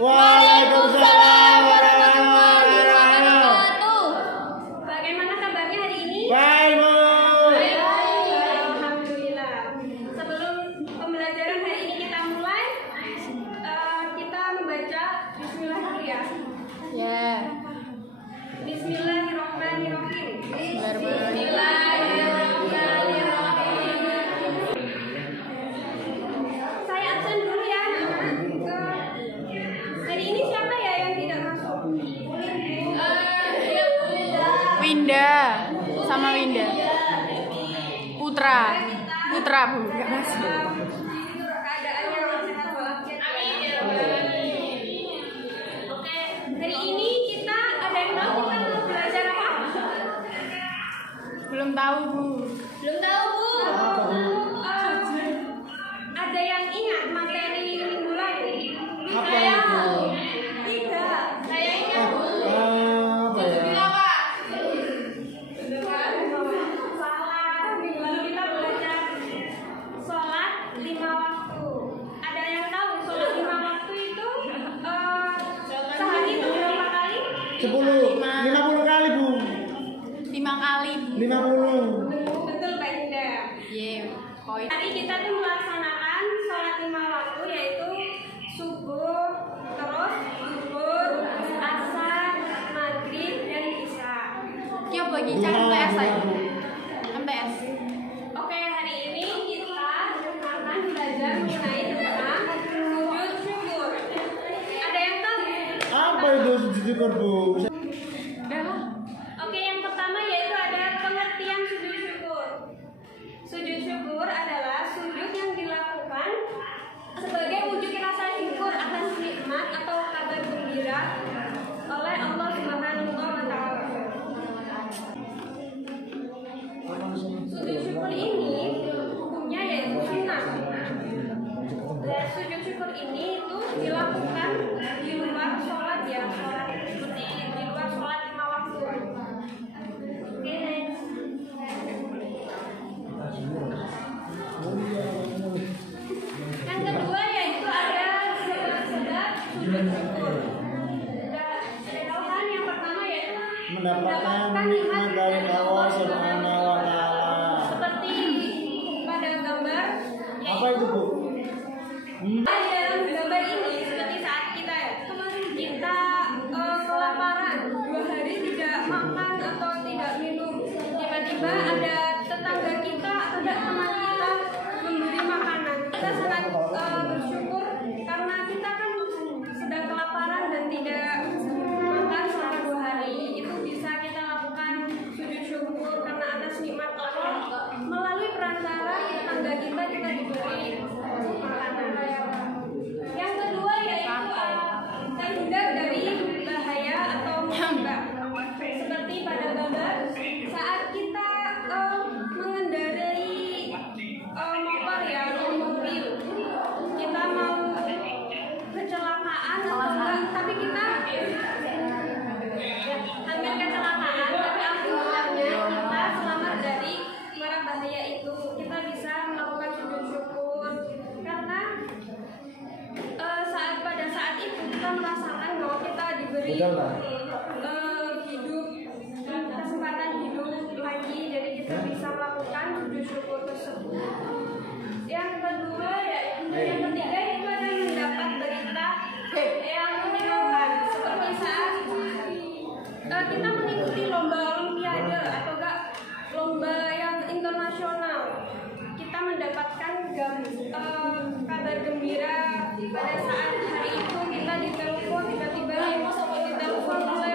Waalaikumsalam warahmatullahi wabarakatuh. Bagaimana kabarnya hari ini? Baik, Bu. Alhamdulillah. Sebelum pembelajaran hari ini kita mulai, kita membaca Bismillah dulu ya. Ya. Bismillahirrahmanirrahim. Saya absen dulu ya, anak-anak. Hari ini siapa ya yang tidak masuk? Winda sama Winda. Putra Bu, nggak masuk. Keadaannya sehat walafiat. Oke, hari ini kita ada yang tahu kita mau belajar apa? Belum tahu Bu. Belum tahu Bu. Ada yang ingat materi minggu lalu? Apa itu? Tidak, saya ingat Bu. Apa ya? Salah. Minggu lalu kita belajar sholat 5 waktu. Ada yang tahu sholat 5 waktu itu sehari itu berapa kali? 50 kali, Bu. 5 kali. 50. Betul Pak Indah. Poin. Hari kita tuh melaksanakan sholat 5 waktu yaitu subuh, terus zuhur, asar, maghrib, dan isya. Yo bagi jangan MTS aja. MTS. Oke, hari ini kita akan belajar mengenai tentang sujud syukur. Ada yang tahu? Apa itu sujud syukur, Bu? Udah lah. Oke, yang pertama yaitu ada pengertian sujud syukur. Sujud syukur adalah sujud yang dilakukan sebagai wujud rasa syukur atas nikmat atau kabar gembira oleh Allah Subhanahu wa Ta'ala. Sujud syukur ini hukumnya yaitu sunnah. Dan sujud syukur ini itu dilakukan di luar sholat ya, sholat seperti di luar sholat 5 waktu. Oke, next. Yang kedua yaitu ada sebab-sebab sujud syukur. Ada tahu kan yang pertama yaitu Mendapatkan nikmat dari Allah Subhanahu wa Ta'ala. seperti pada gambar Apa itu, Bu? di dalam gambar ini seperti saat kita kelaparan 2 hari tidak makan atau tidak minum, tiba-tiba ada tetangga kita atau teman kita memberi makanan, kita sangat bersyukur karena kita kan sedang kelaparan dan tidak makan selama 2 hari. Itu bisa kita lakukan sujud syukur karena atas nikmat Allah melalui perantara tetangga kita diberi makanan. Yang kedua yaitu terhindar dari bahaya atau musibah. Seperti pada gambar saat kita mengendarai motor ya atau mobil, kita mau kecelakaan atau enggak, tapi kita hampir kecelakaan, tapi alhamdulillahnya kita selamat dari mara bahaya itu. Kita bisa melakukan sujud syukur karena pada saat itu kita merasakan bahwa kita diberi hidup, kesempatan hidup lagi, jadi kita bisa melakukan sujud syukur tersebut. Yang kedua yang ketiga itu ada mendapat berita yang menyenangkan seperti saat kita mengikuti lomba olimpiade atau enggak lomba yang internasional, kita mendapatkan kabar gembira pada saat hari itu kita ditelepon tiba-tiba ditelepon oleh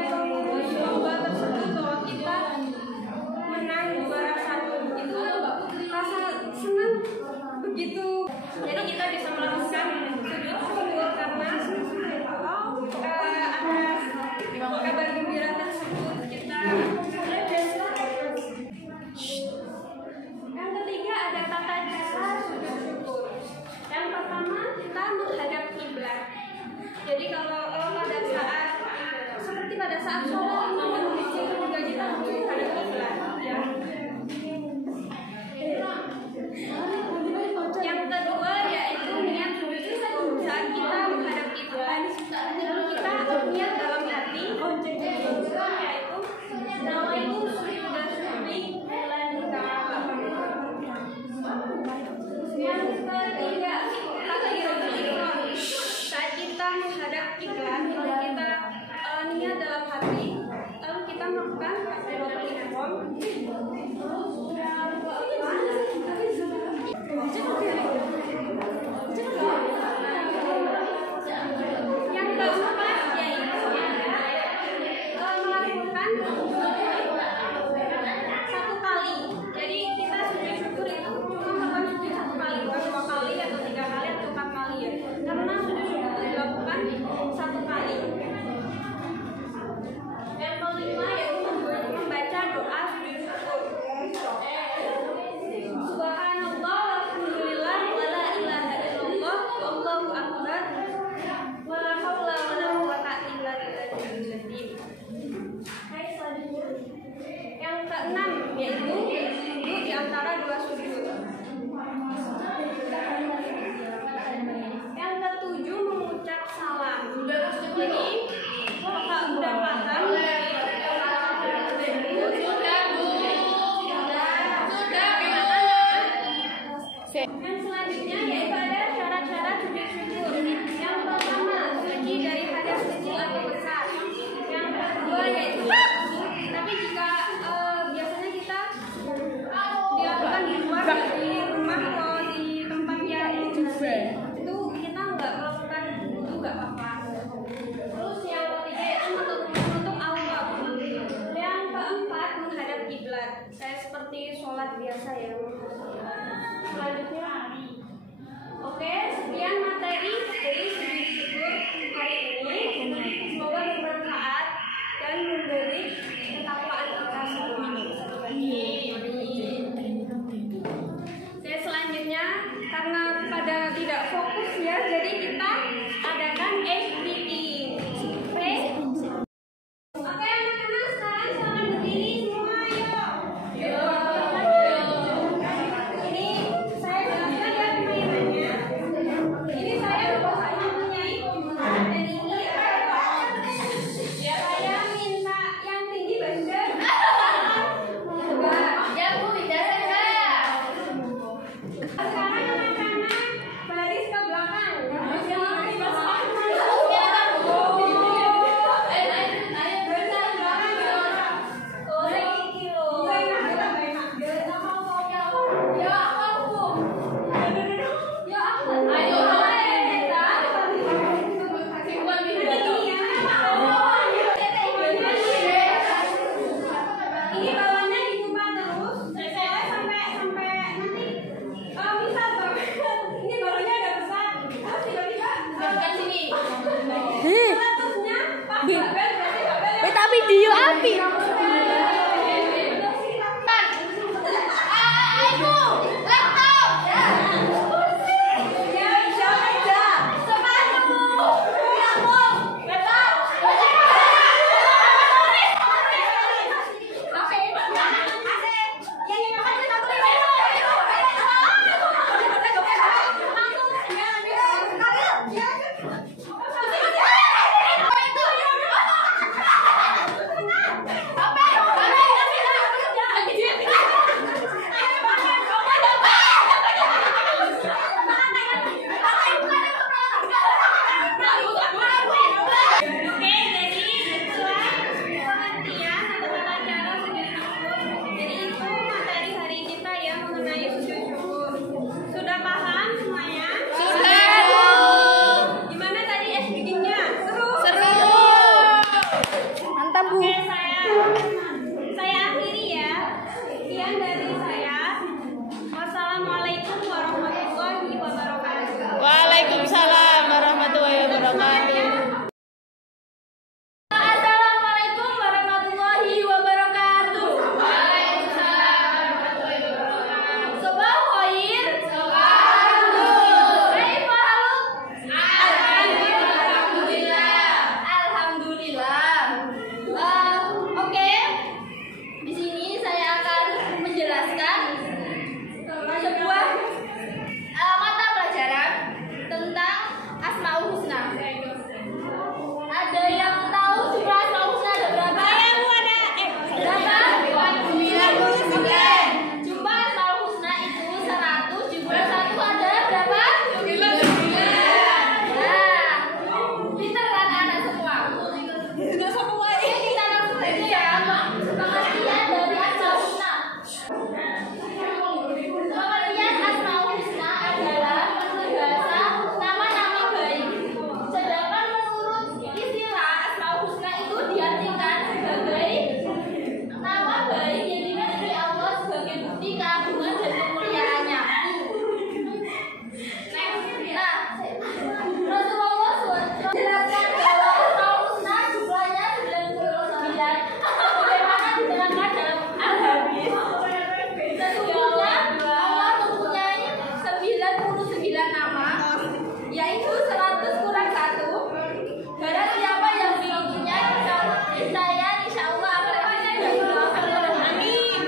Tapi dia api. Waalaikumsalam warahmatullahi wabarakatuh. Assalamualaikum warahmatullahi wabarakatuh. Waalaikumsalam warahmatullahi wabarakatuh. Sabah khair. Kaifa haluk? Alhamdulillah. Oke. Di sini saya akan menjelaskan sebuah mata pelajaran tentang Asmaul Husna. Ada yang tahu jumlah Asmaul Husna ada berapa? Berapa? 99. Jumlah Asmaul Husna itu 100, jumlah 1 ada berapa? 99. Nah, pinter kan anak semua? Sudah semua. Kita langsung saja ya, pengertian dari Asmaul Husna. Pengertian Asmaul Husna adalah bahasa nama-nama baik. Sedangkan menurut istilah Asmaul Husna itu diartikan sebagai nama baik yang dimiliki Allah sebagai bukti keagungan dan kemuliaannya. Nah, Rasulullah SAW menjelaskan bahwa Asmaul Husna jumlahnya 99, sebagaimana diterangkan dalam Al-Hadis. Sesungguhnya Allah mempunyai 99 nama, yaitu 100 kurang 1. Barang siapa yang memilikinya, insya Allah akan didoakan oleh Amin.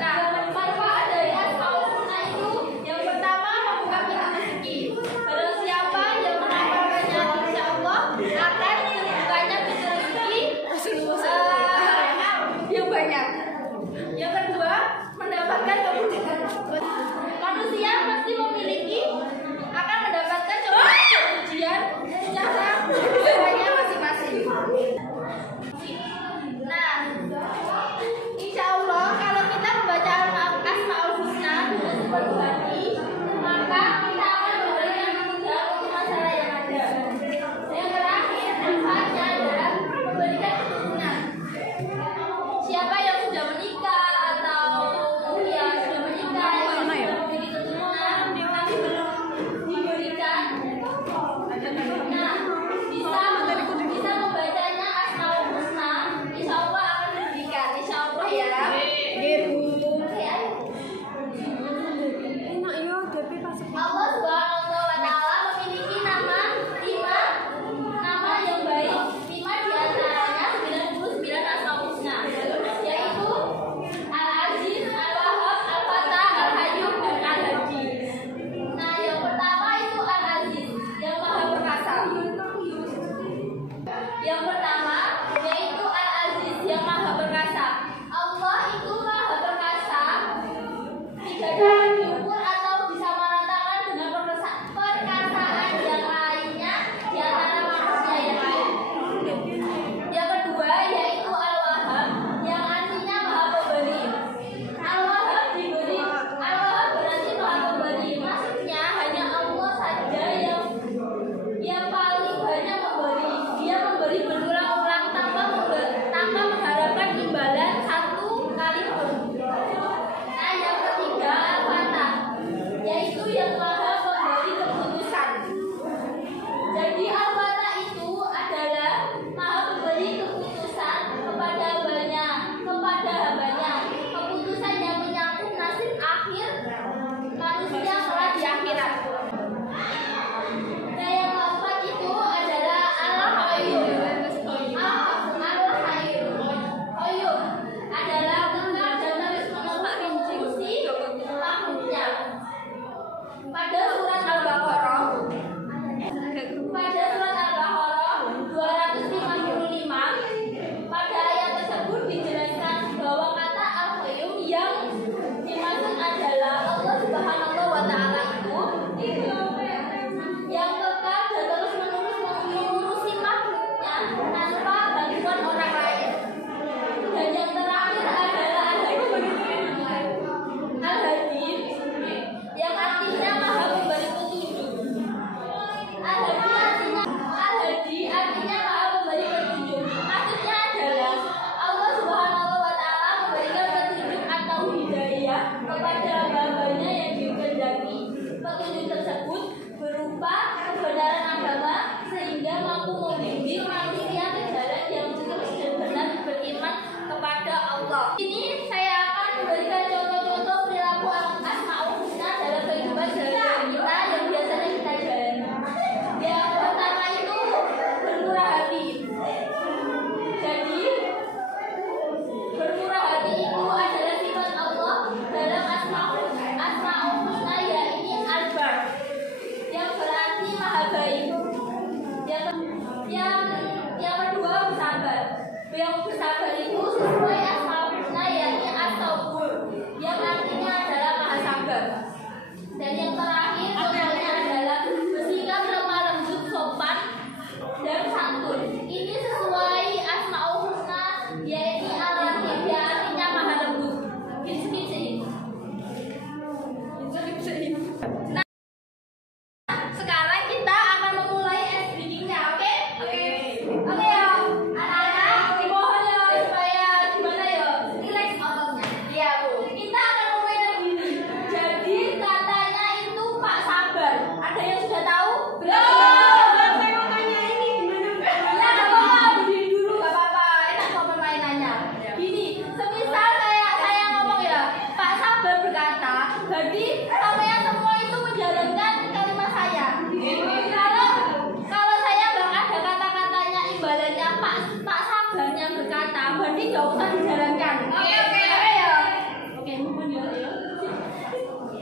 Nah, manfaat dari Asmaul Husna itu yang pertama membuka pintu rezeki. Barang siapa yang mengamalkannya, insya Allah akan dibukanya pintu rezeki yang banyak. Yang kedua, mendapatkan kemudahan. Manusia pasti memiliki akan mendapatkan cobaan dan ujian secara caranya masing-masing. Nah, insya Allah kalau kita membaca Asmaul Husna dengan sepenuh hati, maka kita akan memberikan kemudahan untuk masalah yang ada. Yang terakhir, manfaatnya adalah memberikan keturunan. Siapa yang sudah menikah atau ya sudah menikah yang sudah memiliki keturunan tapi belum diberikan, nah bisa membacanya Asmaul Husna, insya Allah akan diberikan, insya Allah ya. Allah Subhanahu wa Ta'ala memiliki nama 5 nama yang baik, 5 diantaranya 99 Asmaul Husna, yaitu Al-Aziz, Al-Wahhab, Al-Fatah, Al-Hayyum, dan Al-Hadi. Nah, yang pertama itu Al-Aziz, yang maha perkasa. Yang pertama yaitu Al-Aziz, yang maha perkasa. Allah itu maha perkasa, tidak dapat diukur atau disamaratakan dengan perkasaan yang lainnya di antara manusia yang lain. Yang kedua yaitu Al-Wahhab, yang artinya maha pemberi. Al-Wahhab berarti maha pemberi. Maksudnya hanya Allah saja yang paling banyak memberi. Dia memberi berulang yang bersabar itu sesuai Asmaul Husna, yakni As-Sabur, yang artinya adalah maha sabar. Dan yang terakhir contohnya adalah bersikap lemah lembut, sopan dan santun. Ini sesuai Asmaul Husna, yakni Al-Latif, yang artinya maha lembut. Nah, sekarang kita akan memulai ice breaking-nya, oke? Oke ya, anak-anak, mohon ya supaya gimana ya, relax ototnya. Iya Bu, kita akan mulai dari ini. Jadi katanya itu Pak Sabar. Ada yang sudah tahu? Belum. Saya mau tanya ini gimana? Ya nggak apa-apa, berdiri dulu nggak apa-apa. Enak kok permainannya. Gini, semisal saya ngomong ya, Pak Sabar berkata, jadi sampean semua itu menjalankan kalimat saya. Kalau saya nggak ada kata-katanya imbalannya Pak Sabarnya berkata, berarti nggak usah dijalankan. Oke ya. Oke, mohon ya.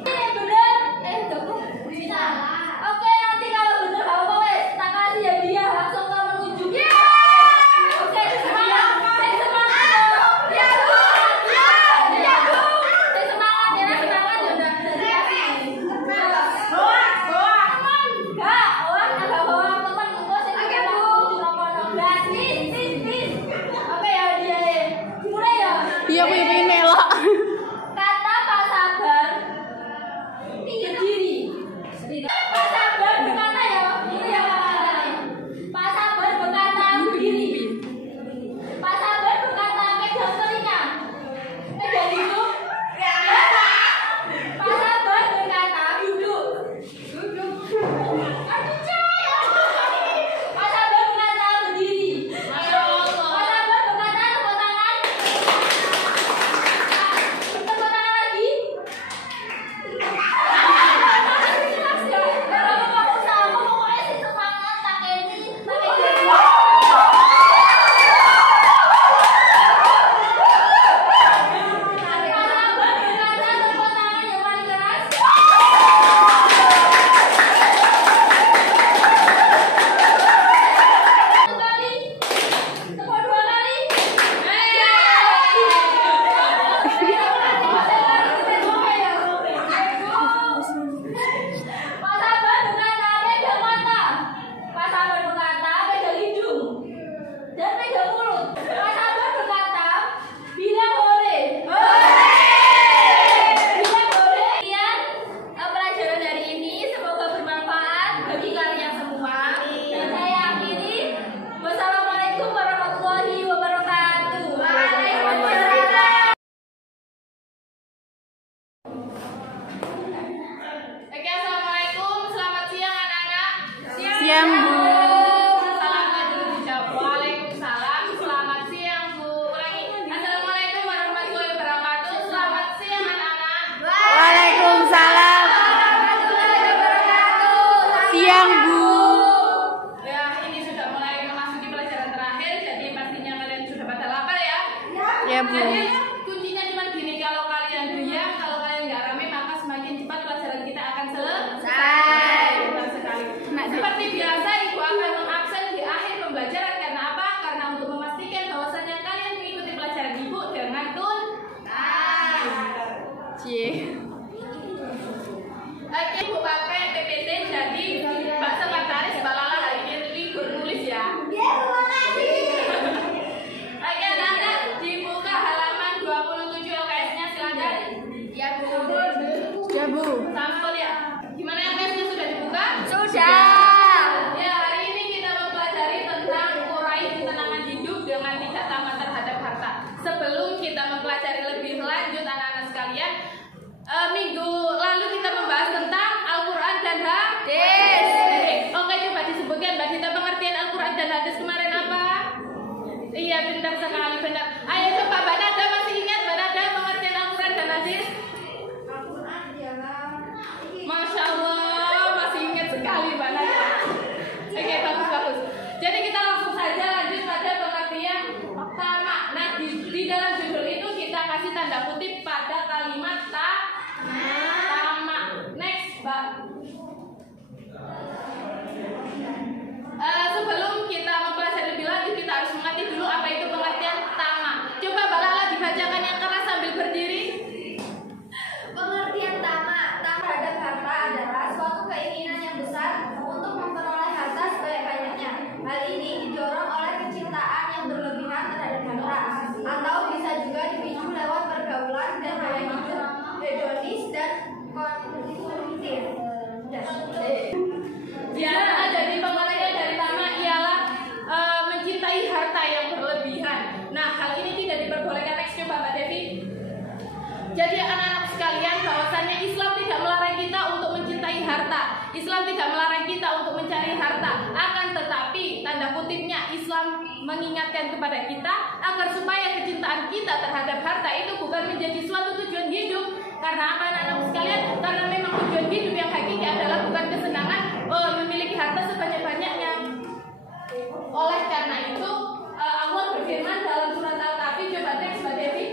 Ini benar. Bisa. Oke, nanti kalau benar nggak apa-apa wes. Tak kasih hadiah langsung ke pengunjung. Oke, semangat. Saya semangat. Ya Bu. Ya Bu. Saya semangat ya, semangat ya udah. Iya, aku ingin melak. Kata Pak Sabar berdiri. Pak Sabar berkata ya, ini ya Pak Sabar berkata berdiri. Pak Sabar berkata pegang telinga, pegang hidung. Pak Sabar berkata duduk. Aduh Cay. Pak Sabar berkata berdiri. Pak Sabar berkata tepuk tangan. Tepuk tangan lagi. Pak Sabar berkata pegang mata. Pak Sabar berkata pegang hidung dan pegang mulut. Pak Sabar berkata bilang boleh. Bilang boleh. Sekian pelajaran hari ini, semoga bermanfaat bagi kalian semua. Dan saya akhiri. Wassalamualaikum warahmatullahi wabarakatuh. Waalaikumsalam. Oke, assalamualaikum, selamat siang anak-anak. Siang, Bu. Salam dulu dijawab. Waalaikumsalam, selamat siang Bu. Ulangi. Assalamualaikum warahmatullahi wabarakatuh. Selamat siang anak-anak. Waalaikumsalam. Siang, Bu. Ya, ini sudah mulai memasuki pelajaran terakhir, jadi pastinya kalian sudah pada lapar ya. Ya, Bu. Jadi kuncinya cuma gini, kalau kalian diam, kalau kalian nggak rame, maka semakin cepat pelajaran kita akan selesai. Benar sekali. Seperti biasa, Ibu akan mengabsen di akhir pembelajaran. Karena apa? Karena untuk memastikan bahwasannya kalian mengikuti pelajaran Ibu dengan tuntas. Cie. Oke, Ibu pakai PPT, jadi Mbak Sekretaris Mbak Lala hari ini libur nulis ya. Oke, anak-anak, dibuka halaman 27 LKS-nya, silakan. Ya Bu. Ya, Bu. Sampel ya. Gimana LKS-nya sudah dibuka? Sudah. Ya, hari ini kita mempelajari tentang urai ketenangan hidup dengan tidak tamak terhadap harta. Sebelum kita mempelajari lebih lanjut anak-anak sekalian, minggu lalu kita membahas tentang Al-Quran dan Hadis. Oke, coba disebutkan Mbak Dita pengertian Al-Quran dan Hadis kemarin apa? Iya, pintar sekali, benar. Ayo coba Mbak Nada, masih ingat Mbak Nada pengertian Al-Quran dan Hadis? Masya Allah, masih ingat sekali Mbak Nada. Oke, bagus. Jadi kita langsung saja lanjut pada pengertian tamak. Nah, di dalam judul itu kita kasih tanda kutip pada kalimat tamak. Next, Mbak. Sebelum kita mempelajari lebih lanjut, kita harus mengerti dulu apa itu pengertian kutipnya Islam mengingatkan kepada kita agar supaya kecintaan kita terhadap harta itu bukan menjadi suatu tujuan hidup. Karena apa anak-anak sekalian? Karena memang tujuan hidup yang hakiki adalah bukan kesenangan memiliki harta sebanyak-banyaknya. Oleh karena itu Allah berfirman dalam surat Al-Kahfi, coba teks Mbak Devi.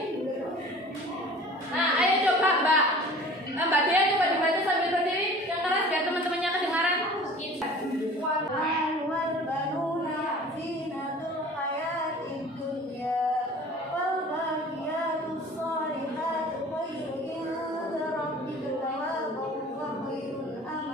Nah, ayo coba Mbak Dea coba dibaca sambil berdiri yang keras biar teman-temannya kedengaran.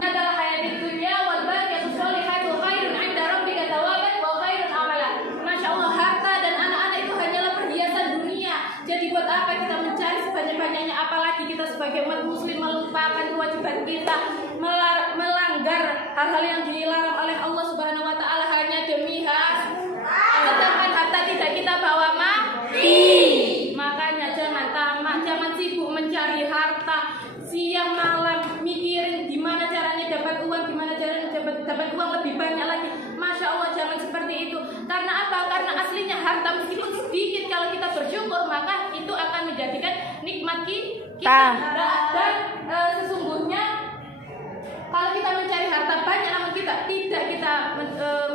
Adalah hayat dunia wal baqiyatu sholihatu khairun 'inda rabbika thawaban wa khairun amala. Masya Allah, harta dan anak-anak itu hanyalah perhiasan dunia. Jadi buat apa kita mencari sebanyak-banyaknya, apalagi kita sebagai umat muslim melupakan kewajiban kita, melanggar hal-hal yang dilarang oleh Allah Subhanahu wa taala hanya demi sedangkan harta tidak kita bawa mati. Makanya jangan tamak, jangan sibuk mencari harta, siang malam mikirin gimana caranya dapat uang, gimana caranya dapat uang lebih banyak lagi. Masya Allah, jangan seperti itu. Karena apa? Karena aslinya harta meskipun sedikit, kalau kita bersyukur maka itu akan menjadikan nikmat kita. Dan sesungguhnya kalau kita mencari harta banyak namun kita tidak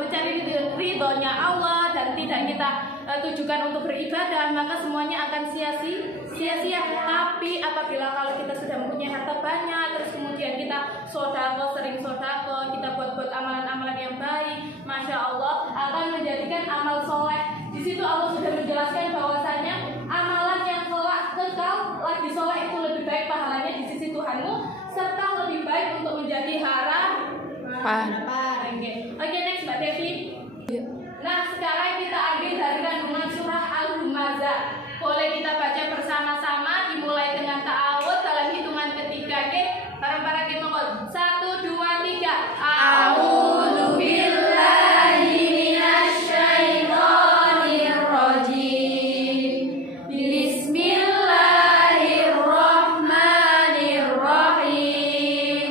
mencari ridhonya Allah dan tidak kita tujukan untuk beribadah, maka semuanya akan sia-sia. Tapi apabila kalau kita sudah mempunyai harta banyak, terus kemudian kita sering sodako, kita buat amalan-amalan yang baik, Masya Allah akan menjadikan amal soleh. Di situ Allah sudah menjelaskan bahwasanya amalan yang kekal lagi soleh itu lebih baik pahalanya di sisi Tuhanmu, serta lebih baik untuk menjadi harapan. Oke, next Mbak Devi. Nah, sekarang kita ambil dari kandungan surah Al-Humazah. Boleh kita baca bersama-sama, dimulai dengan ta'awud dalam hitungan ketiga. Oke, bareng-bareng kita ngomong 1, 2, 3. A'udzu billahi minasyaitonir rajim. Bismillahirrahmanirrahim.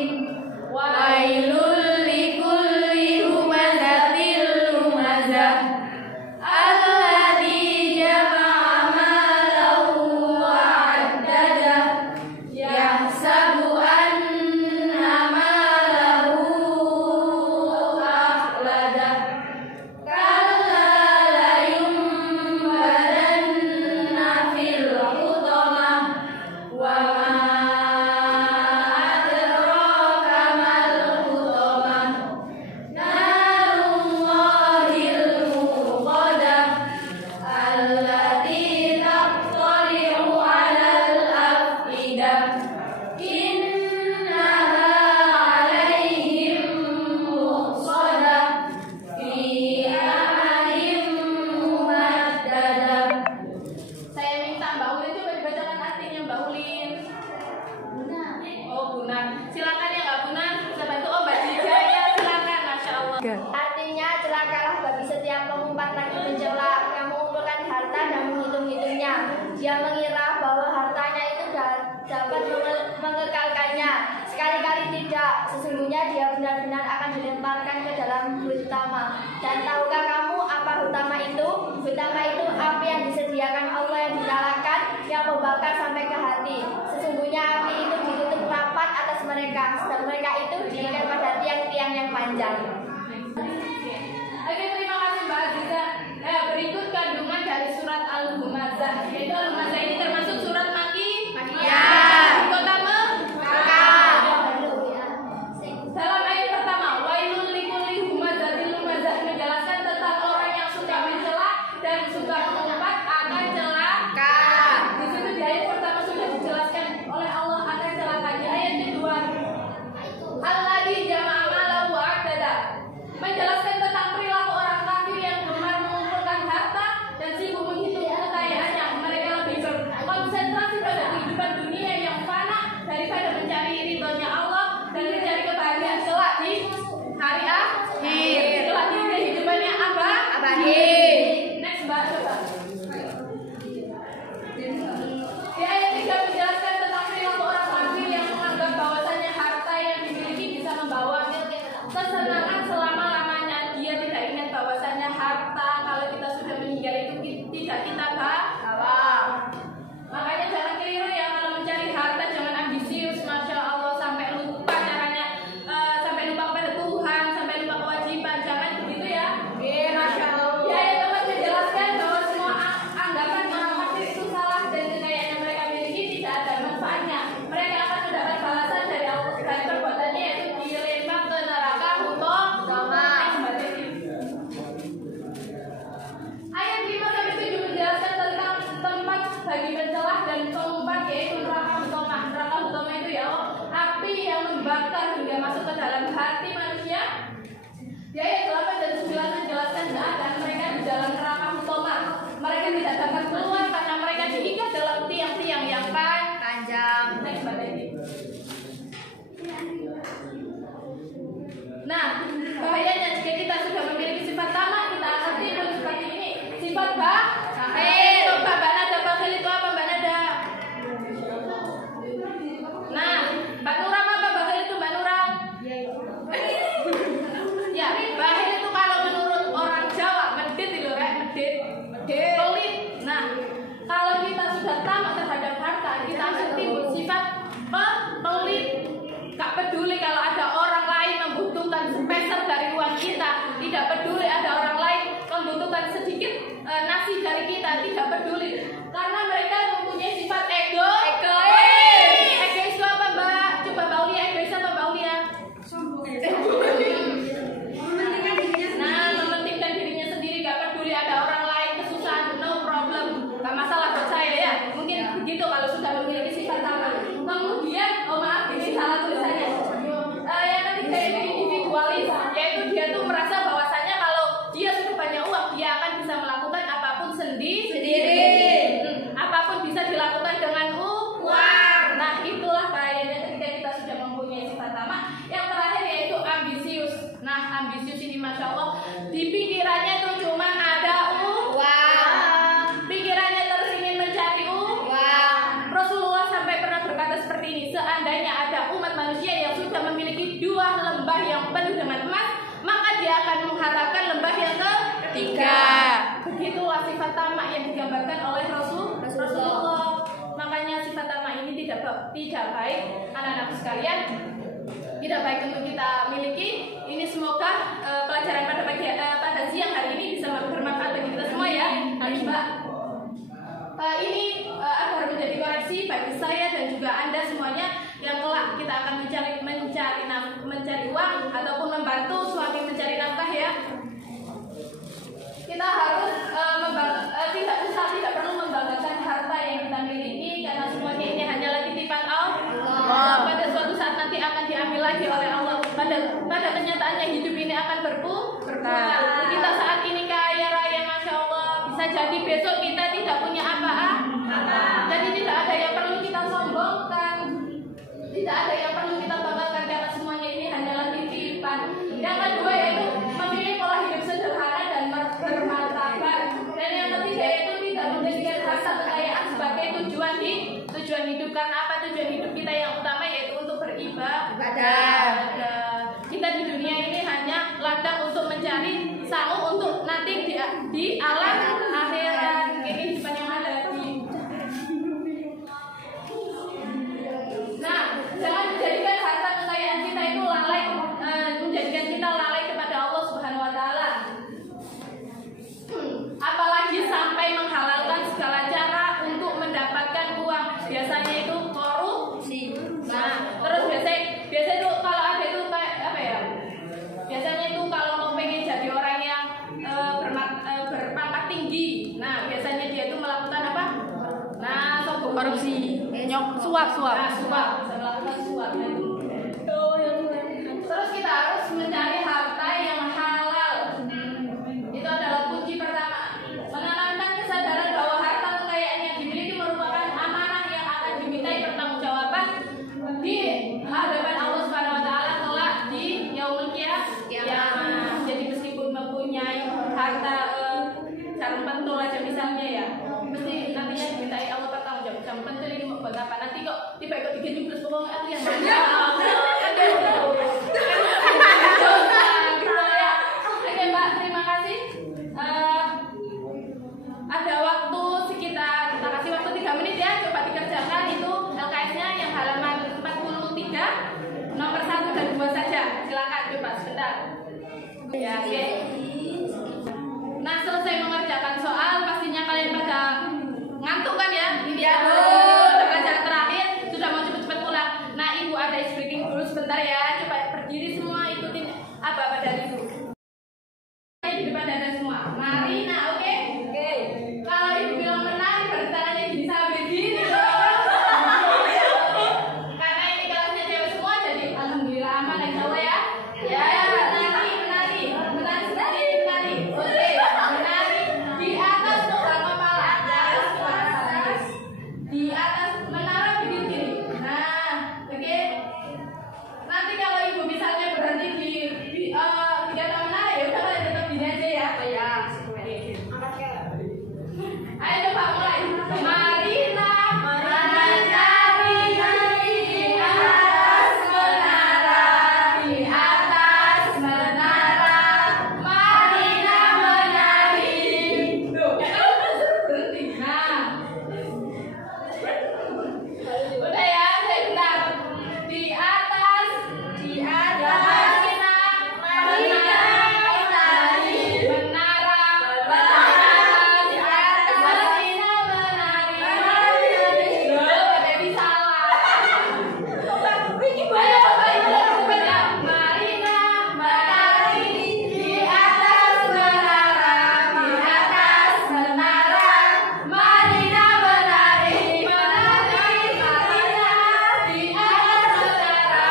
Wailul likulli humazatil lumazah. Alladzi jama'a malahu wa 'addadah. Yahsabu anna malahu akhladah. Kalla layumbadanna fil hutamah. Wa ma adraka mal hutamah. Narullahil muqadah. Allati tattali'u 'alal afidah. Innaha 'alaihim muqsadah. Fi amalin mumaddadah. Saya minta Mbak Ulin coba dibacakan artinya Mbak Ulin. Oh, Bunar. Silakan ya Mbak Bunar. Bisa bantu Mbak Jaya. Silakan, Masya Allah. Artinya celakalah bagi setiap pengumpat lagi mencela yang mengumpulkan harta dan menghitung-hitungnya. Dia mengira bahwa hartanya itu dapat mengekalkannya. Sekali-kali tidak. Sesungguhnya dia benar-benar akan dilemparkan ke dalam hutama. Dan tahukah kamu apa hutama itu? Hutama itu api yang disediakan Allah yang dinyalakan, yang membakar sampai ke hati. Sesungguhnya api itu ditutup rapat atas mereka, sedang mereka itu diikat pada tiang-tiang yang panjang. Oke, terima kasih Mbak Aziza. Berikut kandungan dari surat Al-Humazah. Yaitu Al-Humazah ini termasuk surat Makkiyah. Kota Mekah. Dalam ayat pertama, wailul likulli humazatil lumazah, menjelaskan tentang orang yang suka mencela dan suka mengumpat akan celaka. Di situ di ayat pertama sudah dijelaskan oleh Allah akan celakanya. Ayat kedua, alladzi jama'a malahu wa 'addadah, menjelaskan tentang perilaku orang kafir yang gemar mengumpulkan harta dan sibuk menghitung kekayaannya. Mereka lebih kita akan mencari uang ataupun membantu suami mencari nafkah ya. Kita harus tidak perlu membanggakan harta yang kita miliki karena semuanya ini hanyalah titipan Allah. Pada suatu saat nanti akan diambil lagi oleh Allah. Pada kenyataannya hidup ini akan berputar. Kita saat ini kaya raya, masya Allah, bisa jadi besok kita tidak punya apa-apa. Jadi tidak ada yang perlu kita sombongkan, tidak ada yang perlu kita banggakan karena semuanya ini hanyalah titipan. Yang kedua yaitu memilih pola hidup sederhana dan bermartabat. Dan yang ketiga yaitu tidak menjadikan harta kekayaan sebagai tujuan hidup. Karena apa? Tujuan hidup kita yang utama yaitu untuk beribadah. Kita di dunia ini hanya ladang untuk mencari sangu untuk nanti di alam akhirat. Kehidupan yang ada di. Nah, jangan menjadikan harta kekayaan kita itu lalai, menjadikan kita lalai kepada Allah Subhanahu Wa Taala. Apalagi sampai menghalalkan segala cara untuk mendapatkan uang. Biasanya itu korupsi. Nah, terus biasa itu kalau ada itu kayak apa ya? Biasanya itu kalau mau pengen jadi orang yang berpangkat tinggi. Nah, biasanya dia itu melakukan apa? Nah, Korupsi. Suap. Nah, suap. Melakukan suap. Terus kita harus mencari harta yang halal. Itu adalah kunci pertama. Menanamkan kesadaran bahwa harta kekayaan yang dimiliki merupakan amanah yang akan dimintai pertanggungjawaban di hadapan Allah Subhanahu Wa Taala kelak di yaumul qiyamah. Jadi meskipun mempunyai harta sarung pentul aja misalnya ya, mesti nantinya dimintai Allah pertanggungjawaban. Sarung pentul ini mau buat apa? Nanti kok tiba-tiba diganti plus pokoknya aku yang Oke Mbak, terima kasih. Ada waktu sekitar, kita kasih waktu 3 menit ya, coba dikerjakan itu LKS-nya yang halaman 43, nomor 1 dan 2 saja. Silakan coba sebentar. Ya, oke. Nah, selesai mengerjakan soal, pastinya kalian pada ngantuk kan ya? Ini pelajaran terakhir, sudah mau cepet-cepet pulang. Nah, Ibu ada ice breaking dulu sebentar ya. Coba berdiri semua, ikutin apa dari Ibu. Di depan dada semua. Mari, nah oke? Oke. Kalau Ibu bilang menang, baru tangannya gini sampai gini. Karena ini kelasnya cewek semua, jadi alhamdulillah aman insya Allah ya. Ya, menari. Oke, menari di atas tulang kepala. Di atas menara bikin gini. Nah, oke. Nanti kalau Ibu misalnya berhenti di atas menara ya udah kalian tetap gini aja ya. Ya. Ayo coba mulai. Marina menari di atas menara, di atas menara. Marina menari. Tuh, berhenti. Nah. Udah ya, sebentar. Di atas Marina menari, menara, di atas Marina menari. Loh, jadi salah. Ayo coba cepet ya. Marina menari di atas menara, di atas menara. Marina menari, Marina di atas menara,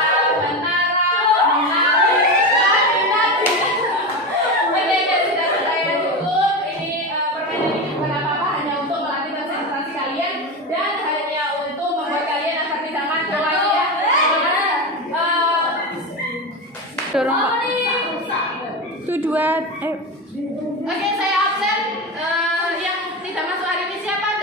Oke, sudah saya cukup. Ini permainan ini bukan apa-apa, hanya untuk melatih konsentrasi kalian dan hanya untuk membuat kalian agar tidak ngantuk lagi ya. Dorong Pak. Itu 2. Oke, saya absen. Yang tidak masuk hari ini siapa?